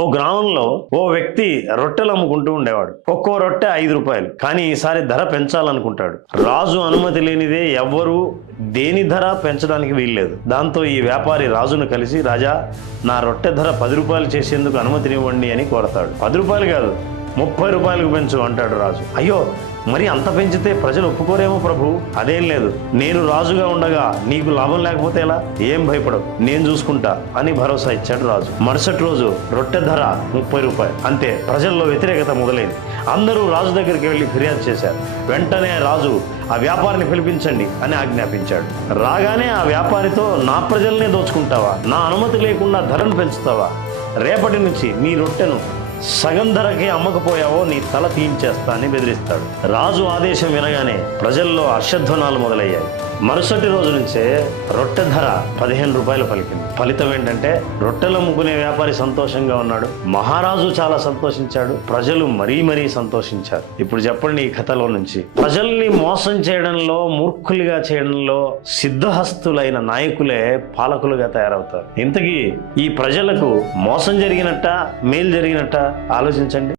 ఓ గ్రామంలో ఓ వ్యక్తి రొట్టెలు అమ్ముకుంటూ ఉండేవాడు. ఒక్కో రొట్టె 5 రూపాయలు. కానీ ఈసారి ధర పెంచాలనుకుంటాడు. రాజు అనుమతి లేనిదే ఎవ్వరూ దేని ధర పెంచడానికి వీల్లేదు. దాంతో ఈ వ్యాపారి రాజును కలిసి, రాజా, నా రొట్టె ధర 10 రూపాయలు చేసేందుకు అనుమతినివ్వండి అని కోరతాడు. 10 రూపాయలు కాదు, 30 రూపాయలకు పెంచు అంటాడు రాజు. అయ్యో, మరి అంత పెంచితే ప్రజలు ఒప్పుకోరేమో ప్రభు. అదేం లేదు, నేను రాజుగా ఉండగా నీకు లాభం లేకపోతే ఎలా? ఏం భయపడవు, నేను చూసుకుంటా అని భరోసా ఇచ్చాడు రాజు. మరుసటి రోజు రొట్టె ధర 30 రూపాయలు. అంతే, ప్రజల్లో వ్యతిరేకత మొదలైంది. అందరూ రాజు దగ్గరికి వెళ్లి ఫిర్యాదు చేశారు. వెంటనే రాజు ఆ వ్యాపారిని పిలిపించండి అని ఆజ్ఞాపించాడు. రాగానే ఆ వ్యాపారితో, నా ప్రజల్నే దోచుకుంటావా? నా అనుమతి లేకుండా ధరను పెంచుతావా? రేపటి నుంచి నీ రొట్టెను సగం ధరకే అమ్మకపోయావో నీ తల తీయించేస్తా అని బెదిరిస్తాడు. రాజు ఆదేశం వినగానే ప్రజల్లో హర్షధ్వనాలు మొదలయ్యాయి. మరుసటి రోజు నుంచే రొట్టె ధర 15 రూపాయలు పలికింది. ఫలితం ఏంటంటే రొట్టెలు అమ్ముకునే వ్యాపారి సంతోషంగా ఉన్నాడు. మహారాజు చాలా సంతోషించాడు. ప్రజలు మరీ సంతోషించారు. ఇప్పుడు చెప్పండి, ఈ కథలో నుంచి ప్రజల్ని మోసం చేయడంలో, మూర్ఖులుగా చేయడంలో సిద్ధహస్తులైన నాయకులే పాలకులుగా తయారవుతారు. ఇంతకీ ఈ ప్రజలకు మోసం జరిగినట్ట, మేలు జరిగినట్ట ఆలోచించండి.